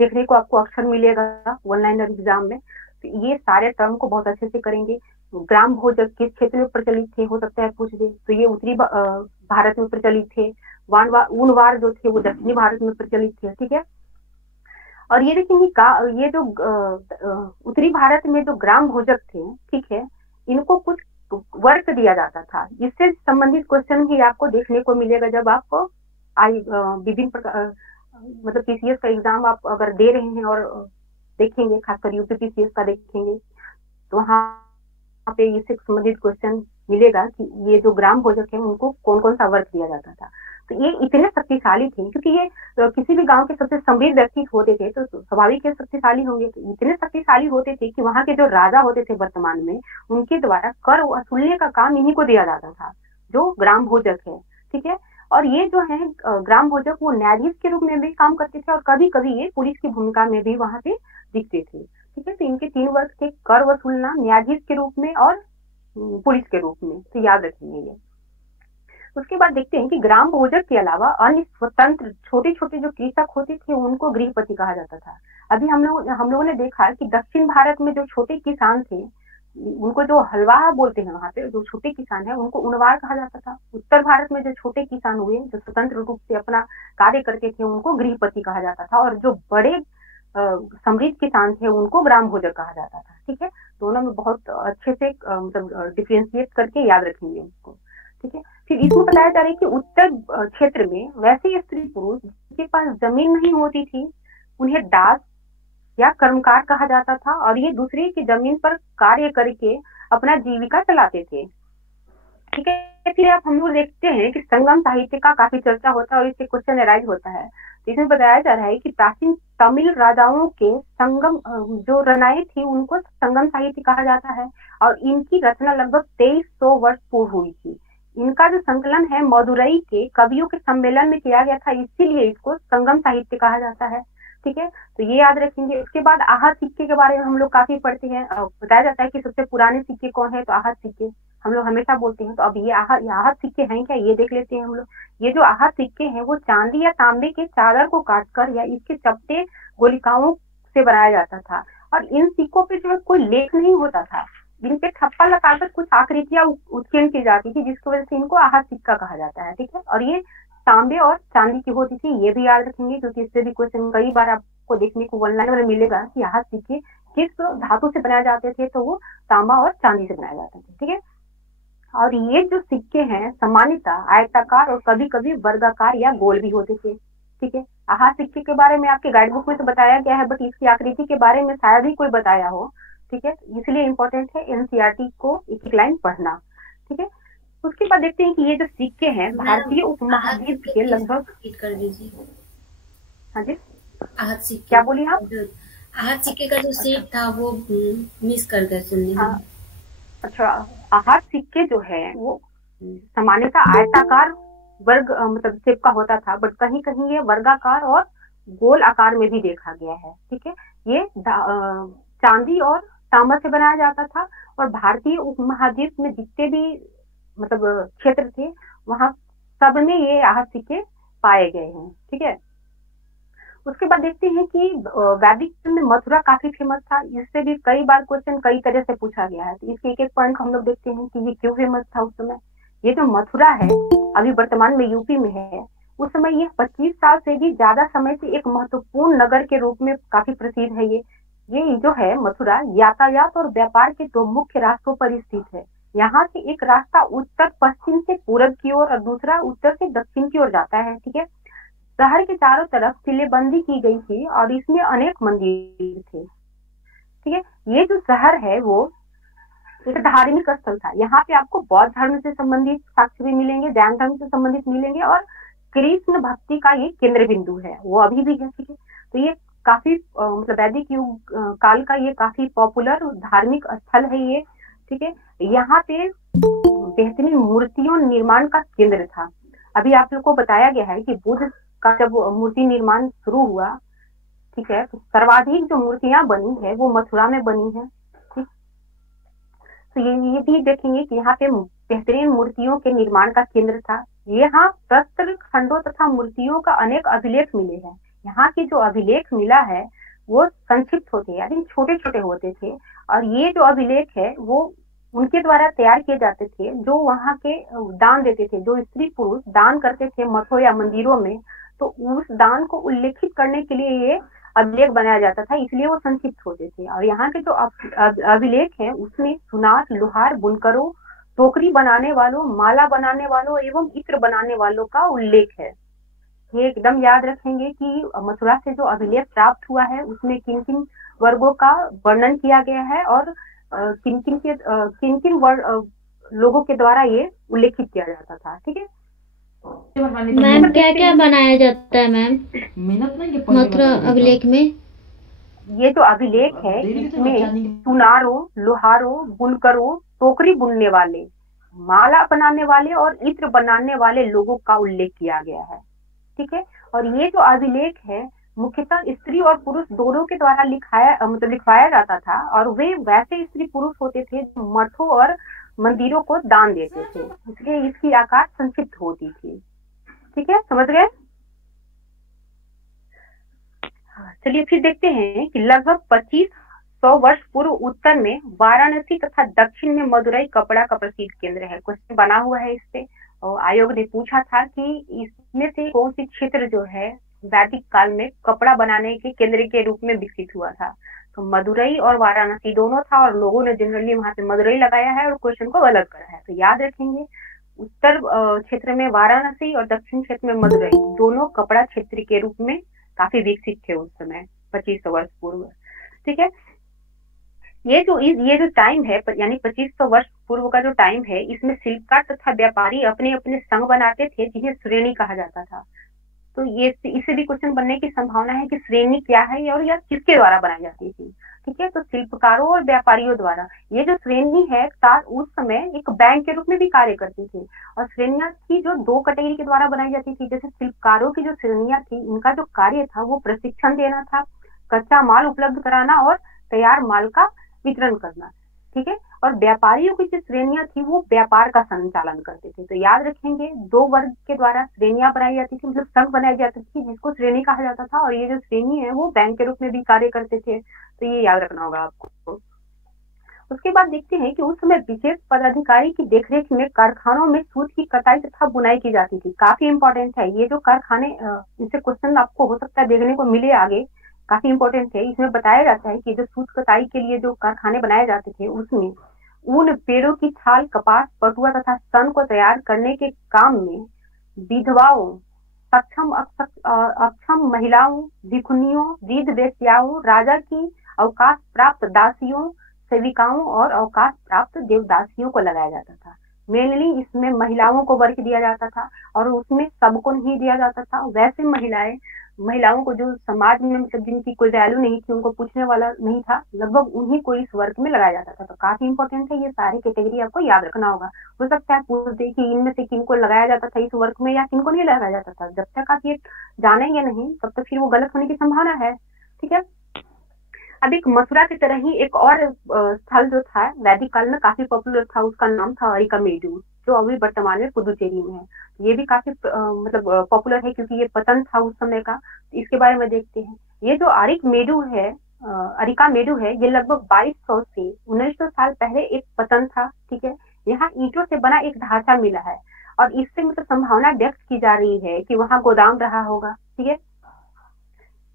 देखने को आपको अक्सर मिलेगा वन लाइनर एग्जाम में। तो ये सारे टर्म को बहुत अच्छे से करेंगे। ग्राम भोजक किस क्षेत्र में प्रचलित थे, हो सकता है पूछ दे, तो ये उत्तरी भारत में प्रचलित थे। उनवार जो थे वो दक्षिणी भारत में प्रचलित थे। ठीक है, और ये देखेंगे ये जो उत्तरी भारत में जो ग्राम भोजक थे, ठीक है, इनको कुछ वर्क दिया जाता था। इससे संबंधित क्वेश्चन भी आपको देखने को मिलेगा जब आप विभिन्न प्रकार मतलब पीसीएस का एग्जाम आप अगर दे रहे हैं और देखेंगे, खासकर यूपी पीसीएस का देखेंगे, तो वहाँ पे इससे संबंधित क्वेश्चन मिलेगा कि ये जो ग्राम भोजक है उनको कौन कौन सा वर्क दिया जाता था। तो ये इतने शक्तिशाली थे क्योंकि ये किसी भी गांव के सबसे समृद्ध व्यक्ति होते थे तो स्वाभाविक है शक्तिशाली होंगे। तो इतने शक्तिशाली होते थे कि वहां के जो राजा होते थे वर्तमान में, उनके द्वारा कर वसूलने का काम इन्हीं को दिया जाता था, जो ग्राम भोजक है। ठीक है, और ये जो है ग्राम भोजक वो न्यायाधीश के रूप में भी काम करते थे और कभी कभी ये पुलिस की भूमिका में भी वहां पे दिखते थे। ठीक है, तो इनके 3 वर्ग थे, कर वसूलना, न्यायाधीश के रूप में और पुलिस के रूप में, तो याद रखेंगे ये। उसके बाद देखते हैं कि ग्राम भोजक के अलावा अन्य स्वतंत्र छोटे छोटे जो कृषक होते थे उनको गृहपति कहा जाता था। अभी हम लोगों ने देखा कि दक्षिण भारत में जो छोटे किसान थे उनको जो हलवाहा बोलते हैं, वहां पे जो छोटे किसान है उनको उनवार कहा जाता था। उत्तर भारत में जो छोटे किसान हुए जो स्वतंत्र रूप से अपना कार्य करते थे उनको गृहपति कहा जाता था, और जो बड़े समृद्ध किसान थे उनको ग्राम भोजक कहा जाता था। ठीक है, दोनों में बहुत अच्छे से मतलब डिफ्रेंशिएट करके याद रखेंगे उसको। ठीक है, फिर इसमें बताया जा रहा है कि उत्तर क्षेत्र में वैसे स्त्री पुरुष जिनके पास जमीन नहीं होती थी उन्हें दास या कर्मकार कहा जाता था, और ये दूसरे की जमीन पर कार्य करके अपना जीविका चलाते थे। ठीक है, फिर आप हम लोग देखते हैं कि संगम साहित्य का काफी चर्चा होता है और इससे क्वेश्चन अराइज होता है। तो इसमें बताया जा रहा है कि प्राचीन तमिल राजाओं के संगम जो रचनाएं थी उनको संगम साहित्य कहा जाता है, और इनकी रचना लगभग 2300 वर्ष पूर्व हुई थी। इनका जो संकलन है मदुरई के कवियों के सम्मेलन में किया गया था, इसीलिए इसको संगम साहित्य कहा जाता है। ठीक है, तो ये याद रखेंगे। उसके बाद आहत सिक्के के बारे में हम लोग काफी पढ़ते हैं। बताया जाता है कि सबसे पुराने सिक्के कौन है, तो आहत सिक्के हम लोग हमेशा बोलते हैं। तो अब ये आहत सिक्के हैं क्या, ये देख लेते हैं हम लोग। ये जो आहत सिक्के हैं वो चांदी या तांबे के चादर को काटकर या इसके चपटे गोलिकाओं से बनाया जाता था, और इन सिक्कों पे जो है कोई लेख नहीं होता था, जिनपे ठप्पा लगाकर कुछ आकृतियां उत्कीर्ण की जाती थी, जिसकी वजह से इनको आहत सिक्का कहा जाता है। ठीक है, और ये तांबे और चांदी की होती थी, ये भी याद रखेंगे क्योंकि इससे भी क्वेश्चन कई बार आपको देखने को वन लाइनर में मिलेगा कि आहत सिक्के किस धातु से बनाए जाते थे, तो वो तांबा और चांदी से बनाए जाते थे। ठीक है, और ये जो सिक्के हैं सामान्यतः आयताकार और कभी कभी वर्गाकार या गोल भी होते थे। ठीक है, आहत सिक्के के बारे में आपके गाइड बुक में तो बताया गया है, बट इसकी आकृति के बारे में शायद ही कोई बताया हो। ठीक है, इसलिए इम्पोर्टेंट है एनसीईआरटी को एक एक लाइन पढ़ना। ठीक है, उसके बाद देखते हैं कि ये जो सिक्के हैं मैम भारतीय आहत उपमहाद्वीप सिक्के के प्लीज लगभग। रिपीट कर दीजिए। हाँ जी, आहत सिक्के क्या बोली आप? जो आहत सिक्के का जो अच्छा, शेप था वो मिस कर गए सुनने हाँ, में। अच्छा, आहत सिक्के जो है वो सामान्यतः आयताकार वर्ग मतलब शेप का होता था, बट कहीं कहीं ये वर्गाकार और गोल आकार में भी देखा गया है। ठीक है, ये चांदी और तांबा से बनाया जाता था, और भारतीय उपमहाद्वीप में जितने भी मतलब क्षेत्र थे वहां सब में ये आहत सिक्के पाए गए हैं। ठीक है, उसके बाद देखते हैं कि वैदिक काल में मथुरा काफी फेमस था। इससे भी कई बार क्वेश्चन कई तरह से पूछा गया है, तो इसके एक एक पॉइंट हम लोग देखते हैं कि ये क्यों फेमस था उस समय। ये जो मथुरा है अभी वर्तमान में यूपी में है, उस समय ये 25 साल से भी ज्यादा समय से एक महत्वपूर्ण नगर के रूप में काफी प्रसिद्ध है। ये जो है मथुरा यातायात और व्यापार के दो मुख्य रास्तों पर स्थित है। यहाँ से एक रास्ता उत्तर पश्चिम से पूरब की ओर और दूसरा उत्तर से दक्षिण की ओर जाता है। ठीक है, शहर के चारों तरफ किलेबंदी की गई थी और इसमें अनेक मंदिर थे। ठीक है, ये जो शहर है वो एक धार्मिक स्थल था। यहाँ पे आपको बौद्ध धर्म से संबंधित साक्ष्य भी मिलेंगे, जैन धर्म से संबंधित मिलेंगे, और कृष्ण भक्ति का ये केंद्र बिंदु है, वो अभी भी है। ठीक है, तो ये काफी मतलब वैदिक युग काल का ये काफी पॉपुलर धार्मिक स्थल है ये। ठीक है, यहाँ पे बेहतरीन मूर्तियों निर्माण का केंद्र था। अभी आप लोग को बताया गया है कि बुद्ध का जब मूर्ति निर्माण शुरू हुआ, ठीक है, तो सर्वाधिक जो मूर्तियां बनी है वो मथुरा में बनी है। ठीक, तो ये भी देखेंगे कि यहाँ पे बेहतरीन मूर्तियों के निर्माण का केंद्र था। यहाँ प्रस्तर खंडों तथा मूर्तियों का अनेक अभिलेख मिले हैं। यहाँ के जो अभिलेख मिला है वो संक्षिप्त होते यानी छोटे छोटे होते थे, और ये जो अभिलेख है वो उनके द्वारा तैयार किए जाते थे जो वहाँ के दान देते थे, जो स्त्री पुरुष दान करते थे मठों या मंदिरों में, तो उस दान को उल्लेखित करने के लिए ये अभिलेख बनाया जाता था, इसलिए वो संक्षिप्त होते थे। और यहाँ के जो अभिलेख हैं उसमें सुनार, लोहार, बुनकरों, टोकरी बनाने वालों, माला बनाने वालों एवं इत्र बनाने वालों का उल्लेख है। ये एकदम याद रखेंगे कि मथुरा से जो अभिलेख प्राप्त हुआ है उसमें किन किन वर्गों का वर्णन किया गया है, और किन किन लोगों के द्वारा ये उल्लेखित किया जाता था। ठीक है, मैम क्या क्या बनाया जाता है मैम मथुरा अभिलेख में? ये जो अभिलेख है इसमें सुनारों, लोहारों, बुनकरों, टोकरी बुनने वाले, माला बनाने वाले और इत्र बनाने वाले लोगों का उल्लेख किया गया है। ठीक है, और ये जो अभिलेख है मुख्यतः स्त्री और पुरुष दोनों के द्वारा लिखवाया जाता था, और वे वैसे स्त्री पुरुष होते थे जो मठों और मंदिरों को दान देते थे, इसलिए इसकी आकार संक्षिप्त होती थी। ठीक है, समझ गए? चलिए फिर देखते हैं कि लगभग 2500 वर्ष पूर्व उत्तर में वाराणसी तथा दक्षिण में मदुरई कपड़ा का प्रसिद्ध केंद्र है। क्वेश्चन बना हुआ है इस पे, और आयोग ने पूछा था कि इसमें से कौन सी क्षेत्र जो है वैदिक काल में कपड़ा बनाने के केंद्र के रूप में विकसित हुआ था। तो मदुरई और वाराणसी दोनों था, और लोगों ने जनरली वहां पे मदुरई लगाया है और क्वेश्चन को गलत करा है। तो याद रखेंगे उत्तर क्षेत्र में वाराणसी और दक्षिण क्षेत्र में मदुरई दोनों कपड़ा क्षेत्र के रूप में काफी विकसित थे उस समय 2500 वर्ष पूर्व। ठीक है, ये जो टाइम है यानी 2500 वर्ष पूर्व का जो टाइम है, इसमें शिल्पकार तथा व्यापारी अपने अपने संघ बनाते थे जिन्हें श्रेणी कहा जाता था। तो ये इससे भी क्वेश्चन बनने की संभावना है कि श्रेणी क्या है और या किसके द्वारा बनाई जाती थी। ठीक है, तो शिल्पकारों और व्यापारियों द्वारा। ये जो श्रेणी है उस समय एक बैंक के रूप में भी कार्य करती थी, और श्रेणियां थी जो दो कैटेगरी के द्वारा बनाई जाती थी। जैसे शिल्पकारों की जो श्रेणियां थी इनका जो कार्य था वो प्रशिक्षण देना था, कच्चा माल उपलब्ध कराना और तैयार माल का वितरण करना। ठीक है, और व्यापारियों की जो श्रेणियां थी वो व्यापार का संचालन करते थे। तो याद रखेंगे दो वर्ग के द्वारा श्रेणियां बनाई जाती थी, मतलब संघ बनाई जाती थी जिसको श्रेणी कहा जाता था, और ये जो श्रेणी है वो बैंक के रूप में भी कार्य करते थे। तो ये याद रखना होगा आपको। उसके बाद देखते हैं कि उस समय विशेष पदाधिकारी की देखरेख में कारखानों में सूत की कटाई तथा बुनाई की जाती थी। काफी इंपॉर्टेंट है ये जो कारखाने, इनसे क्वेश्चन आपको हो सकता है देखने को मिले आगे, काफी इंपॉर्टेंट है। इसमें बताया जाता है कि जो सूत कटाई के लिए जो कारखाने बनाए जाते थे उसमें ऊन, पेड़ों की छाल, कपास, पटुआ तथा सन को तैयार करने के काम में विधवाओं, अक्षम महिलाओं, भिखुनियों, वृद्ध वेश्याओं, राजा की अवकाश प्राप्त दासियों, सेविकाओं और अवकाश प्राप्त देवदासियों को लगाया जाता था। मेनली इसमें महिलाओं को वर्क दिया जाता था और उसमें सबको नहीं दिया जाता था। वैसे महिलाओं को जो समाज में मतलब जिनकी कोई वैल्यू नहीं थी, उनको पूछने वाला नहीं था, लगभग उन्हीं को इस वर्क में लगाया जाता था। तो काफी इंपॉर्टेंट है, ये सारी कैटेगरी आपको याद रखना होगा। हो सकता है पूछ दे कि इनमें से किनको लगाया जाता था इस वर्क में या किनको नहीं लगाया जाता था। जब तक आप ये जानेंगे नहीं तब तक फिर वो गलत होने की संभावना है। ठीक है। अब एक मथुरा की तरह ही एक और स्थल जो था वैदिक काल में काफी पॉपुलर था, उसका नाम था अरिकामेडु, जो अभी वर्तमान में पुदुचेरी में है। ये भी काफी मतलब पॉपुलर है क्योंकि ये पतन था उस समय का। इसके बारे में देखते हैं। ये जो अरिकामेडु है, अरिकामेडु है, ये लगभग 2200 से 1900 साल पहले एक पतन था। ठीक है। यहाँ ईंटों से बना एक ढांचा मिला है और इससे मतलब संभावना व्यक्त की जा रही है कि वहाँ गोदाम रहा होगा। ठीक है।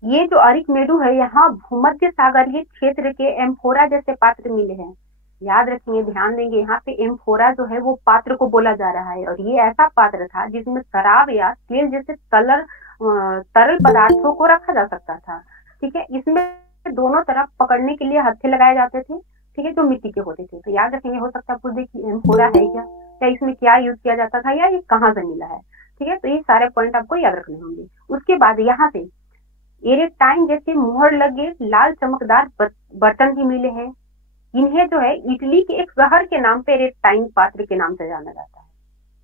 ये जो अरिकामेडु है, यहाँ भूमध्य सागरीय क्षेत्र के एम्फोरा जैसे पात्र मिले हैं। याद रखेंगे, ध्यान देंगे, यहाँ पे एम्फोरा जो है वो पात्र को बोला जा रहा है और ये ऐसा पात्र था जिसमें शराब या तेल जैसे तरल पदार्थों को रखा जा सकता था। ठीक है। इसमें दोनों तरफ पकड़ने के लिए हत्थे लगाए जाते थे। ठीक है, जो मिट्टी के होते थे। तो याद रखेंगे, हो सकता है पूछ दे कि एम्फोरा है क्या, या इसमें क्या यूज किया जाता था, या ये कहाँ से मिला है। ठीक है। तो ये सारे पॉइंट आपको याद रखने होंगे। उसके बाद यहाँ से एरेटाइन जैसे मुहर लगे लाल चमकदार बर्तन भी मिले हैं। इन्हें जो है इटली के एक शहर के नाम पे एरेटाइन पात्र के नाम से जाना जाता है।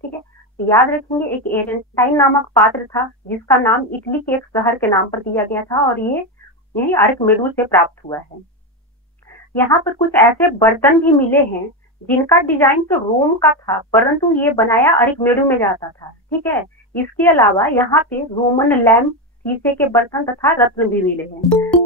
ठीक है। तो याद रखेंगे, एक एरेटाइन नामक पात्र था जिसका नाम इटली के एक शहर के नाम पर दिया गया था और ये यही अरिकामेडु से प्राप्त हुआ है। यहाँ पर कुछ ऐसे बर्तन भी मिले हैं जिनका डिजाइन तो रोम का था, परंतु ये बनाया अरिकामेडु में जाता था। ठीक है। इसके अलावा यहाँ पे रोमन लैम्प, शीशे के बर्तन तथा रत्न भी मिले हैं।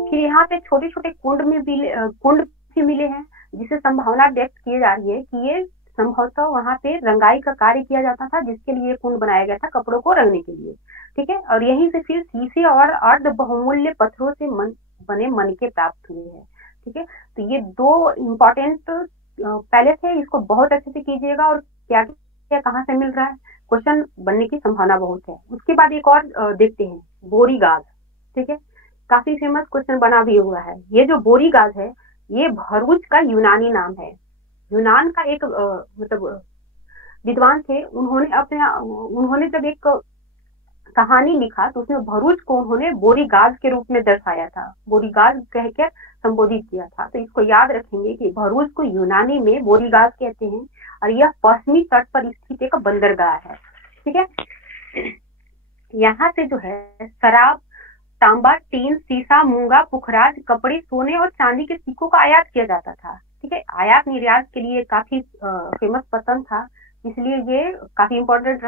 फिर यहाँ पे छोटे छोटे कुंड भी मिले हैं, जिसे संभावना व्यक्त की जा रही है कि ये संभवतः वहाँ पे रंगाई का कार्य किया जाता था, जिसके लिए कुंड बनाया गया था कपड़ों को रंगने के लिए। ठीक है। और यहीं से फिर शीशे और अर्ध बहुमूल्य पत्थरों से बने मनके प्राप्त हुए हैं। ठीक है। तो ये दो इम्पोर्टेंट पैलेस है, इसको बहुत अच्छे से कीजिएगा और क्या क्या कहाँ से मिल रहा है, क्वेश्चन बनने की संभावना बहुत है। उसके बाद एक और देखते हैं, बोरीगाज। ठीक है। काफी फेमस क्वेश्चन बना भी हुआ है। ये जो बोरीगाज है, ये भरूच का यूनानी नाम है। यूनान का एक मतलब विद्वान थे, उन्होंने जब एक कहानी लिखा तो उसमें भरूच को उन्होंने बोरीगाज के रूप में दर्शाया था, बोरीगाज कहकर संबोधित किया था। तो इसको याद रखेंगे कि भरूच को यूनानी में बोरीगाज कहते हैं और यह पश्चिमी तट पर स्थित एक बंदरगाह है। ठीक है। यहाँ से जो है शराब, तांबा, टीन, शीशा, मूंगा, पुखराज, कपड़े, सोने और चांदी के सिक्कों का आयात किया जाता था। ठीक है। आयात निर्यात के लिए काफी फेमस पतन था, इसलिए ये काफी इम्पोर्टेंट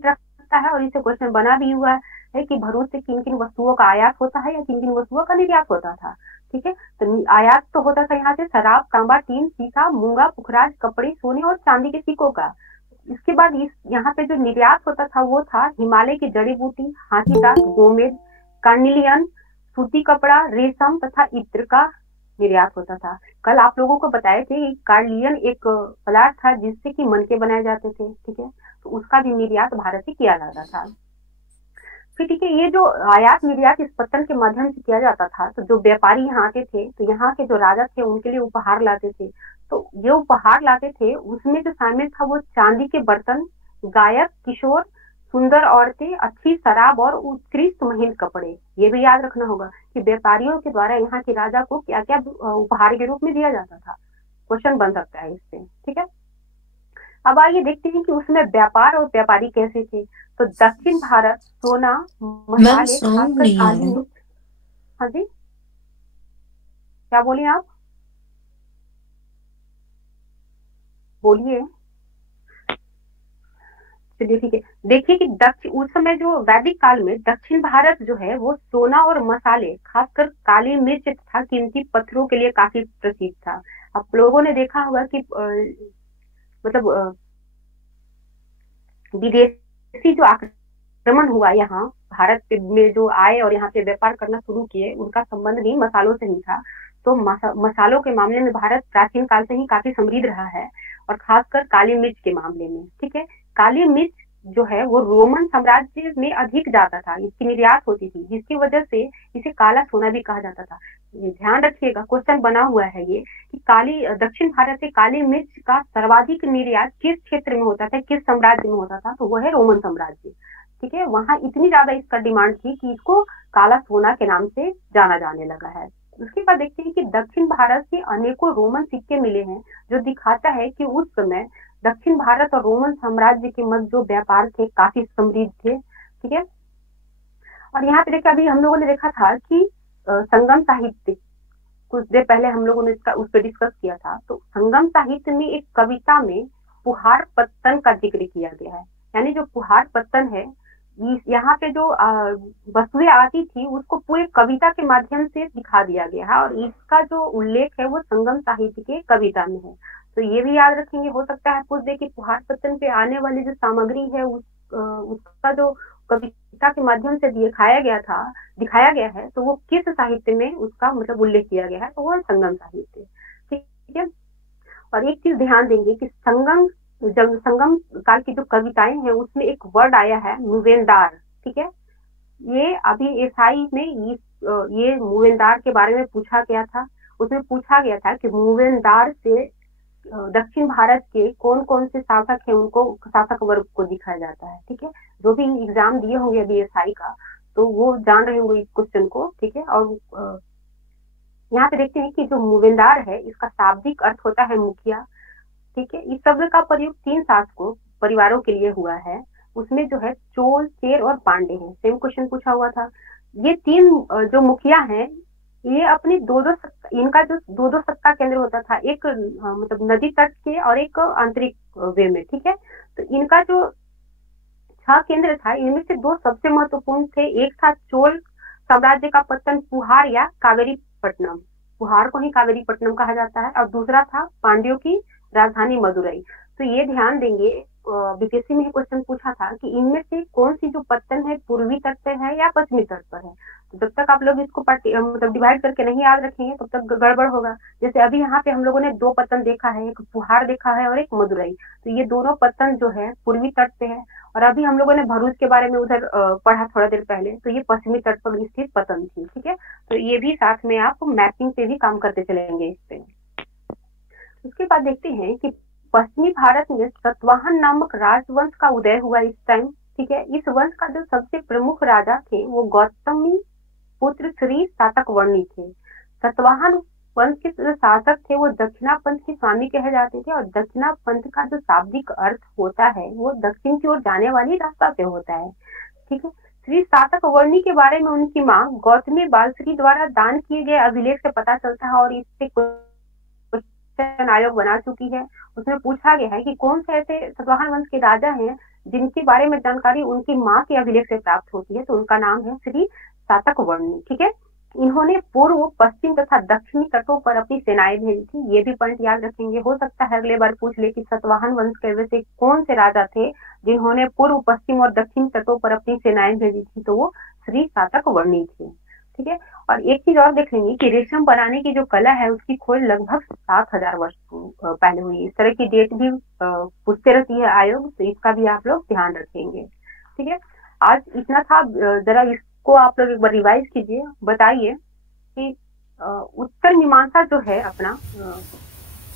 रखता है और इसे क्वेश्चन बना भी हुआ है कि भरूच से किन किन वस्तुओं का आयात होता है या किन किन वस्तुओं का निर्यात होता था। ठीक है। तो आयात तो होता था यहाँ से शराब, तांबा, टीन, शीशा, मूंगा, पुखराज, कपड़े, सोने और चांदी के सिक्कों का। इसके बाद यहाँ पे जो निर्यात होता था वो था हिमालय की जड़ी बूटी, हाथी दांत, गोमेद, कार्निलियन, सूती कपड़ा, रेशम तथा इत्र का निर्यात होता था। कल आप लोगों को बताए थे कि कार्निलियन एक पदार्थ था जिससे कि मनके बनाए जाते थे। ठीक है। तो उसका भी निर्यात भारत से किया जाता था। फिर ठीक है, ये जो आयात निर्यात इस पत्तन के माध्यम से किया जाता था, तो जो व्यापारी यहाँ आते थे तो यहाँ के जो राजा थे उनके लिए उपहार लाते थे। तो ये उपहार लाते थे उसमें जो शामिल था वो चांदी के बर्तन, गायक, किशोर, सुंदर औरतें, अच्छी शराब और उत्कृष्ट महीन कपड़े। ये भी याद रखना होगा कि व्यापारियों के द्वारा यहाँ के राजा को क्या क्या उपहार के रूप में दिया जाता था। क्वेश्चन बन सकता है इससे। ठीक है। अब आइए देखते हैं कि उसमें व्यापार और व्यापारी कैसे थे। तो दक्षिण भारत सोना, मसाले, खासकर काली मिर्च। हाँ जी, क्या बोलिए आप, बोलिए। चलिए ठीक है। देखिए कि उस समय जो वैदिक काल में दक्षिण भारत जो है वो सोना और मसाले, खासकर काली मिर्च तथा कीमती पत्थरों के लिए काफी प्रसिद्ध था। आप लोगों ने देखा होगा कि मतलब विदेशी जो आक्रमण हुआ यहाँ भारत में जो आए और यहाँ पे व्यापार करना शुरू किए, उनका संबंध भी मसालों से ही था। तो मसालों के मामले में भारत प्राचीन काल से ही काफी समृद्ध रहा है और खासकर काली मिर्च के मामले में। ठीक है। काली मिर्च जो है वो रोमन साम्राज्य में अधिक जाता था, इसकी निर्यात होती थी, जिसकी वजह से इसे काला सोना भी कहा जाता था। ध्यान रखिएगा, क्वेश्चन बना हुआ है ये कि दक्षिण भारत से काली मिर्च का सर्वाधिक निर्यात किस क्षेत्र में होता था, किस साम्राज्य में होता था, तो वो है रोमन साम्राज्य। ठीक है, वहां इतनी ज्यादा इसका डिमांड थी कि इसको काला सोना के नाम से जाना जाने लगा है। उसके बाद देखते हैं कि दक्षिण भारत से अनेकों रोमन सिक्के मिले हैं, जो दिखाता है कि उस समय दक्षिण भारत और रोमन साम्राज्य के मध्य जो व्यापार थे काफी समृद्ध थे। ठीक है, और यहाँ पे देखिए अभी हम लोगों ने देखा था कि संगम साहित्य, कुछ देर पहले हम लोगों ने इसका उस पर डिस्कस किया था। तो संगम साहित्य में एक कविता में पुहार पत्तन का जिक्र किया गया है, यानी जो पुहार पत्तन है, यहाँ पे जो वस्तुएं आती थी उसको पूरे कविता के माध्यम से दिखा दिया गया है, और इसका जो उल्लेख है वो संगम साहित्य के कविता में है। तो ये भी याद रखेंगे, हो सकता है पूछ दे कि पुहार पत्तन पे आने वाली जो सामग्री है उसका जो कविता के माध्यम से दिखाया गया है, तो वो किस साहित्य में उसका मतलब उल्लेख किया गया है, तो वो संगम साहित्य। ठीक है, और एक चीज ध्यान देंगे कि संगम काल की जो कविताएं हैं उसमें एक वर्ड आया है मूवेंदार। ठीक है, ये अभी एसआई में ये मूवेंदार के बारे में पूछा गया था। उसमें पूछा गया था कि मूवेंदार से दक्षिण भारत के कौन कौन से शासक है, उनको शासक वर्ग को दिखाया जाता है। ठीक है, जो भी एग्जाम दिए होंगे अभी एसआई का, तो वो जान रहे होंगे इस क्वेश्चन को। ठीक है, और यहाँ पे देखते हैं कि जो मूवेंदार है इसका शाब्दिक अर्थ होता है मुखिया। ठीक है, इस शब्द का प्रयोग 3 शासकों परिवारों के लिए हुआ है, उसमें जो है चोल, चेर और पांडे हैं। सेम क्वेश्चन पूछा हुआ था। ये 3 जो मुखिया हैं, ये अपने इनका जो दो सत्ता केंद्र होता था, एक मतलब नदी तट के और एक आंतरिक वे में। ठीक है, तो इनका जो 6 केंद्र था, इनमें से 2 सबसे महत्वपूर्ण थे। एक था चोल साम्राज्य का पत्तन पुहार या कावेरी पट्टनम, पुहार को ही कावेरी पट्टनम कहा जाता है, और दूसरा था पांड्यों की राजधानी मदुरई। तो ये ध्यान देंगे, बीपीएससी में क्वेश्चन पूछा था कि इनमें से कौन सी जो पत्तन है पूर्वी तट पर है या पश्चिमी तट पर है। तो जब तक आप लोग इसको मतलब डिवाइड करके नहीं याद रखेंगे तब तक गड़बड़ होगा। जैसे अभी यहाँ पे हम लोगों ने 2 पत्तन देखा है, एक पुहार देखा है और एक मदुरई। तो ये दोनों पत्तन जो है पूर्वी तट पे है, और अभी हम लोगों ने भरूच के बारे में उधर पढ़ा थोड़ा देर पहले, तो ये पश्चिमी तट पर स्थित पत्तन थी। ठीक है, तो ये भी साथ में आप मैपिंग पे भी काम करते चलेंगे इस पे। उसके बाद देखते हैं कि पश्चिमी भारत में सतवाहन नामक राजवंश का उदय हुआ इस टाइम। ठीक है, इस वंश का जो सबसे प्रमुख राजा थे वो गौतमी पुत्र श्री सातकर्णी थे। सतवाहन वंश के जो शासक थे वो दक्षिणापंथ के स्वामी कहे जाते थे, और दक्षिणापंथ का जो शाब्दिक अर्थ होता है वो दक्षिण की ओर जाने वाली रास्ता से होता है। ठीक है, श्री सातकर्णी के बारे में उनकी मां गौतमी बालश्री द्वारा दान किए गए अभिलेख से पता चलता है, और इससे आयोग बना चुकी है। उसमें पूछा गया है कि कौन से ऐसे सतवाहन वंश के राजा हैं जिनके बारे में जानकारी उनकी मां के अभिलेख से प्राप्त होती है, तो उनका नाम है श्री सातकर्णी। ठीक है, इन्होंने पूर्व, पश्चिम तथा दक्षिणी तटों पर अपनी सेनाएं भेजी थी। ये भी पॉइंट याद रखेंगे, हो सकता है अगले बार पूछ ले कि सतवाहन वंश के वैसे कौन से राजा थे जिन्होंने पूर्व, पश्चिम और दक्षिण तटों पर अपनी सेनाएं भेजी थी, तो वो श्री सातकर्णी थे। ठीक है, और एक चीज और देख लेंगे कि रेशम बनाने की जो कला है उसकी खोज लगभग 7000 वर्ष पहले हुई। इस तरह की डेट भी पूछते रहती है आयोग, तो इसका भी आप लोग ध्यान रखेंगे। ठीक है, आज इतना था, जरा इसको आप लोग एक बार रिवाइज कीजिए। बताइए कि उत्तर मीमांसा जो है अपना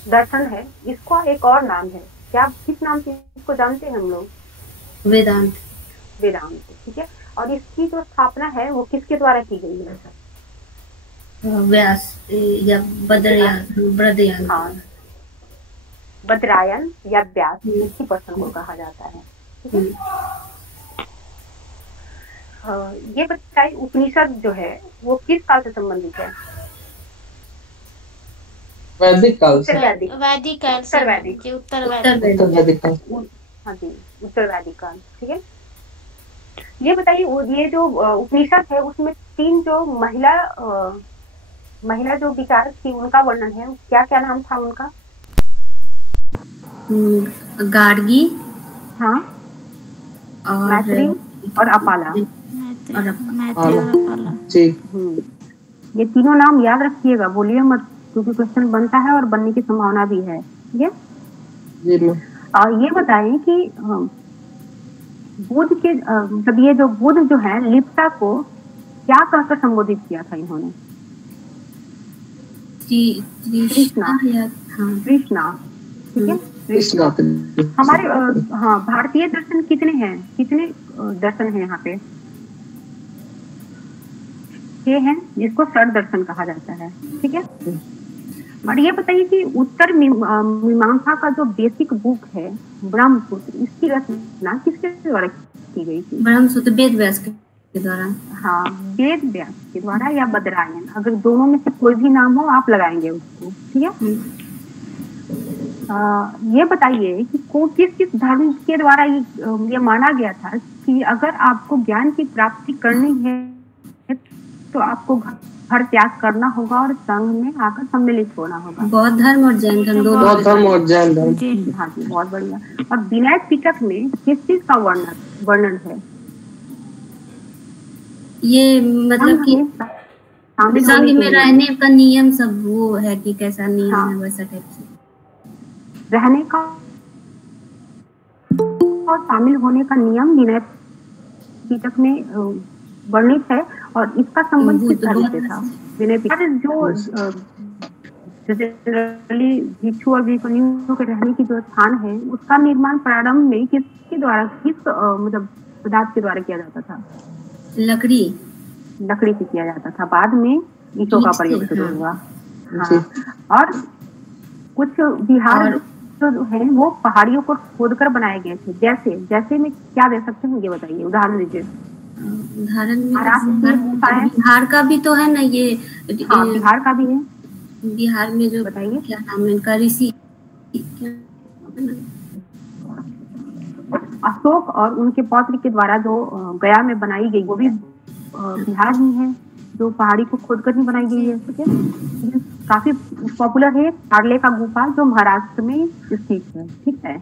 दर्शन है, इसका एक और नाम है, क्या किस नाम से इसको जानते हैं हम लोग? वेदांत। वेदांत। ठीक है, और इसकी जो स्थापना है वो किसके द्वारा की गई है? व्यास या बद्रयान। हाँ, बद्रायन या व्यास, इसी पर्सन को कहा जाता है। ठीक है, ये बताइए उपनिषद जो है वो किस काल से संबंधित है? वैदिक काल से। वैदिक काल से। उत्तर वैदिक काल। हाँ जी, उत्तर वैदिक काल। ठीक है, ये बताइए ये जो उपनिषद है उसमें 3 जो महिला जो विचारक थी उनका वर्णन है, क्या क्या नाम था उनका? गार्गी, हाँ, मैत्री और अपाला। जी, ये तीनों नाम याद रखिएगा, बोलिए मत, क्योंकि क्वेश्चन बनता है और बनने की संभावना भी है। ठीक है, जी। और ये बताएं कि बुद्ध के मतलब ये जो बुद्ध जो है लिप्सा को क्या कहकर संबोधित किया था इन्होंने? कृष्णा। हाँ कृष्णा, ठीक है। कृष्णा। हमारे हाँ भारतीय दर्शन कितने हैं, कितने दर्शन हैं यहाँ पे? 6 हैं, जिसको षड दर्शन कहा जाता है, ठीक है। और ये बताइए कि उत्तर मीमांसा का जो बेसिक बुक है ब्रह्मसूत्र, इसकी रचना किसके द्वारा की गई थी? ब्रह्मसूत्र वेद व्यास के द्वारा। हाँ, वेद व्यास के द्वारा या बदरायन, अगर दोनों में से कोई भी नाम हो आप लगाएंगे उसको, ठीक है। ये बताइए कि किस किस धर्म के द्वारा ये माना गया था कि अगर आपको ज्ञान की प्राप्ति करनी है तो आपको घर त्याग करना होगा और संघ में आकर सम्मिलित होना होगा? बौद्ध धर्म और जैन धर्म दोनों। बौद्ध धर्म और जैन धर्म। हाँ जी, बहुत बढ़िया। और विनय पिटक में किस चीज का वर्णन है? ये मतलब कि संघ में रहने का नियम सब वो है कि कैसा नियम है वैसा टाइप से रहने का और शामिल होने का नियम विनय पिटक में वर्णित है। और इसका संबंध किस धर्म से था? विनय पिटक जो जनरली भिक्षु और भिक्षुणियों के रहने की जो स्थान है उसका निर्माण प्रारंभ में किसके द्वारा, किस मतलब पदार्थ के द्वारा किया जाता था? लकड़ी से किया जाता था, बाद में ईंटों का प्रयोग शुरू हुआ। हाँ, और कुछ विहार जो है वो पहाड़ियों को खोदकर बनाए गए थे। जैसे में क्या दे सकते हैं, ये बताइए, उदाहरण दीजिए। बिहार का भी तो है ना ये? हाँ, बिहार का भी है। बिहार में जो बताइए क्या नाम है इनका, ऋषि अशोक और उनके पौत्र के द्वारा जो गया में बनाई गई वो भी बिहार ही है, जो पहाड़ी को खोदकर ही बनाई गई है, ठीक है। काफी पॉपुलर है कार्ले का गुफा जो महाराष्ट्र में स्थित है, ठीक है।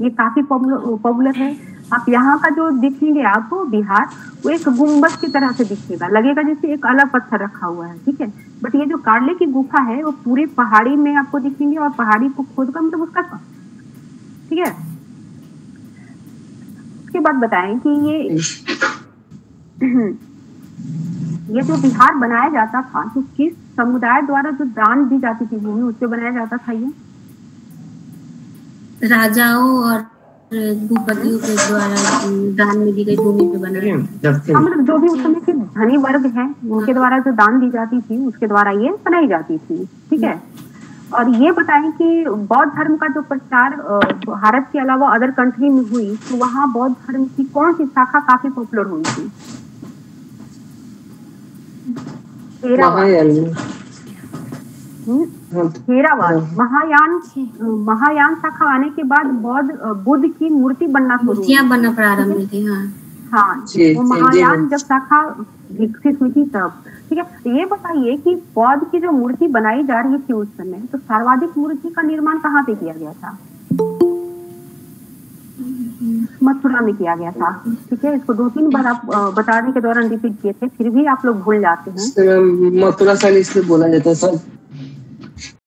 ये काफी पॉपुलर है। आप यहाँ का जो दिखेंगे आपको बिहार, वो एक गुम्बद की तरह से दिखेगा, लगेगा जैसे एक अलग पत्थर रखा हुआ है, ठीक है। बट ये जो कार्ले की गुफा है वो पूरी पहाड़ी में आपको दिखेंगे और पहाड़ी को खोदकर मतलब उसका, ठीक है। उसके बाद बताएं कि ये जो बिहार बनाया जाता था तो किस समुदाय द्वारा जो दान दी जाती थी भूमि, उससे बनाया जाता था? ये राजाओं और भूपतियों के द्वारा दान में दी गई भूमि पे बनाया। मतलब जो भी उस समय के धनी वर्ग है उनके द्वारा जो दान दी जाती थी उसके द्वारा ये बनाई जाती थी, ठीक है। और ये बताएं कि बौद्ध धर्म का जो प्रचार भारत के अलावा अदर कंट्री में हुई तो वहाँ बौद्ध धर्म की कौन सी शाखा काफी पॉपुलर हुई थी? थेरावाद। महायान शाखा आने के बाद बुद्ध की मूर्ति बनना प्रारंभ हुई थी। हाँ, वो महायान जब शाखा विकसित हुई थी तब, ठीक है। तो ये बताइए कि बौद्ध की जो मूर्ति बनाई जा रही थी उस समय, तो सर्वाधिक मूर्ति का निर्माण कहाँ पे किया गया था? मथुरा में किया गया था, ठीक है। इसको 2-3 बार आप बताने के दौरान रिपीट किए थे, फिर भी आप लोग भूल जाते हैं। मथुरा शैली इसलिए बोला जाता है सर